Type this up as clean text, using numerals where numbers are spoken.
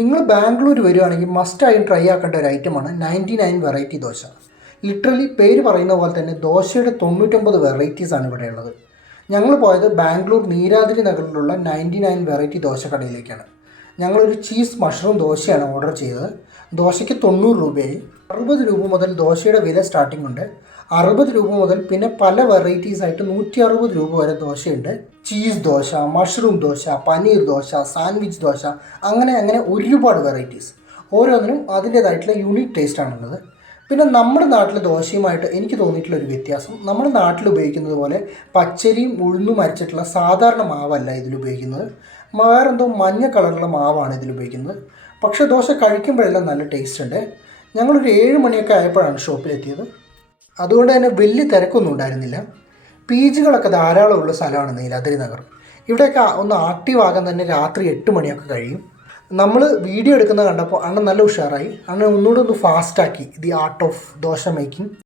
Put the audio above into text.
നിങ്ങൾ ബാംഗ്ലൂർ വരികയാണെങ്കിൽ മസ്റ്റായും ട്രൈ ആക്കേണ്ട ഒരു ഐറ്റമാണ് 99 വെറൈറ്റി ദോശ. ലിറ്ററലി പേര് പറയുന്ന പോലെ തന്നെ ദോശയുടെ 99 വെറൈറ്റീസാണ് ഇവിടെ ഉള്ളത്. ഞങ്ങൾ പോയത് ബാംഗ്ലൂർ നീരാദ്രി നഗറിലുള്ള 99 വെറൈറ്റി ദോശ കടയിലേക്കാണ്. ഞങ്ങളൊരു ചീസ് മഷ്റൂം ദോശയാണ് ഓർഡർ ചെയ്തത്. ദോശയ്ക്ക് 90 രൂപയായി. 60 രൂപ മുതൽ ദോശയുടെ വില സ്റ്റാർട്ടിംഗ് ഉണ്ട്. 60 രൂപ മുതൽ പിന്നെ പല വെറൈറ്റീസ് ആയിട്ട് 160 രൂപ വരെ ദോശയുണ്ട്. Cheese dosa, mushroom dosa, paneer dosa, sandwich dosa, അങ്ങനെ ഒരുപാട് വെറൈറ്റീസ്. ഓരോന്നിനും അതിൻ്റേതായിട്ടുള്ള യൂണിക് ടേസ്റ്റാണുള്ളത്. പിന്നെ നമ്മുടെ നാട്ടിലെ ദോശയുമായിട്ട് എനിക്ക് തോന്നിയിട്ടുള്ള ഒരു വ്യത്യാസം, നമ്മുടെ നാട്ടിൽ ഉപയോഗിക്കുന്നത് പോലെ പച്ചരിയും ഉഴുന്നും അരച്ചിട്ടുള്ള സാധാരണ മാവല്ല ഇതിൽ ഉപയോഗിക്കുന്നത്. വേറെന്തോ മഞ്ഞ കളറുള്ള മാവാണ് ഇതിൽ ഉപയോഗിക്കുന്നത്. പക്ഷേ ദോശ കഴിക്കുമ്പോഴെല്ലാം നല്ല ടേസ്റ്റ് ഉണ്ട്. ഞങ്ങളൊരു 7 മണിയൊക്കെ ആയപ്പോഴാണ് ഷോപ്പിലെത്തിയത്. അതുകൊണ്ട് തന്നെ വലിയ തിരക്കൊന്നും ഉണ്ടായിരുന്നില്ല. പീജുകളൊക്കെ ധാരാളമുള്ള സ്ഥലമാണ് നീലാദ്രി നഗർ. ഇവിടെയൊക്കെ ഒന്ന് ആക്റ്റീവ് ആകാൻ തന്നെ രാത്രി 8 മണിയൊക്കെ കഴിയും. നമ്മൾ വീഡിയോ എടുക്കുന്നത് കണ്ടപ്പോൾ അണ്ണൻ നല്ല ഉഷാറായി. അണ്ണൻ ഒന്നുകൂടെ ഒന്ന് ഫാസ്റ്റാക്കി the art of dosa making.